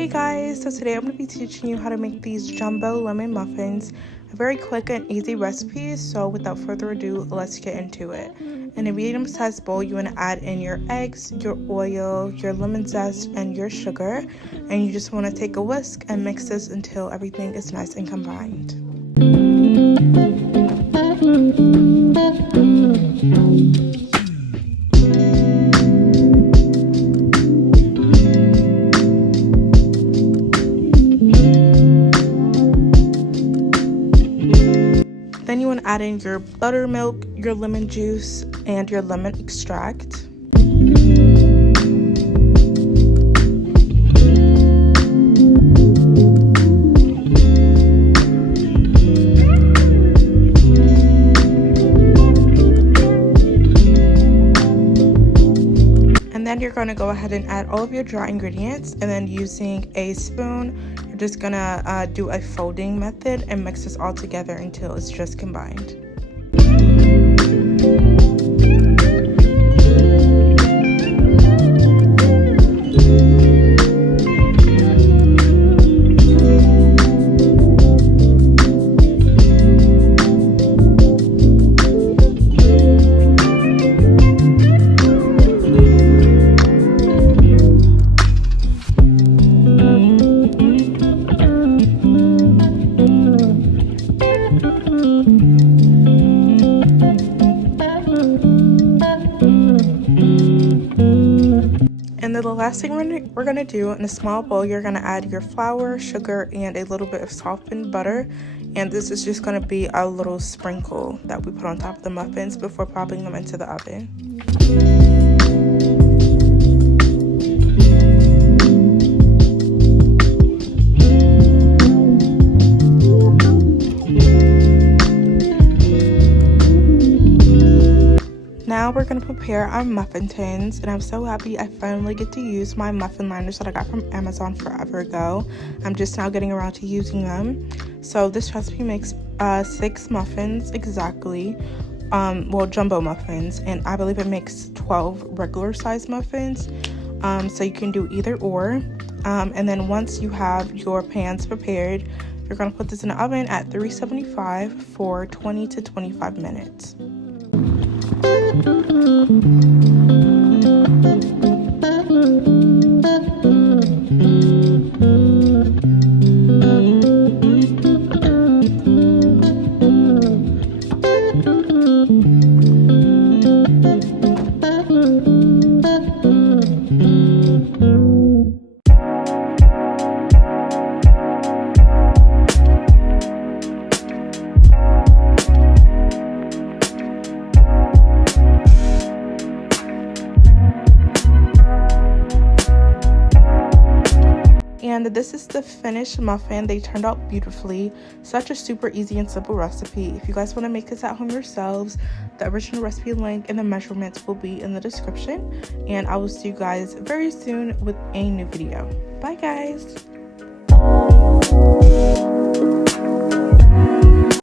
Hey guys, so today I'm going to be teaching you how to make these jumbo lemon muffins. A very quick and easy recipe, so without further ado, let's get into it. In a medium-sized bowl, you want to add in your eggs, your oil, your lemon zest, and your sugar. And you just want to take a whisk and mix this until everything is nice and combined. Then you want to add in your buttermilk, your lemon juice, and your lemon extract. And then you're going to go ahead and add all of your dry ingredients, and then using a spoon, you're just going to do a folding method and mix this all together until it's just combined. And then the last thing we're going to do, in a small bowl, you're going to add your flour, sugar, and a little bit of softened butter. And this is just going to be a little sprinkle that we put on top of the muffins before popping them into the oven. Now we're going to prepare our muffin tins, and I'm so happy I finally get to use my muffin liners that I got from Amazon forever ago. I'm just now getting around to using them. So this recipe makes 6 muffins exactly, well, jumbo muffins, and I believe it makes 12 regular size muffins. So you can do either or. And then once you have your pans prepared, you're going to put this in the oven at 375 for 20 to 25 minutes. And this is the finished muffin. They turned out beautifully. Such a super easy and simple recipe. If you guys want to make this at home yourselves, the original recipe link and the measurements will be in the description. And I will see you guys very soon with a new video. Bye guys!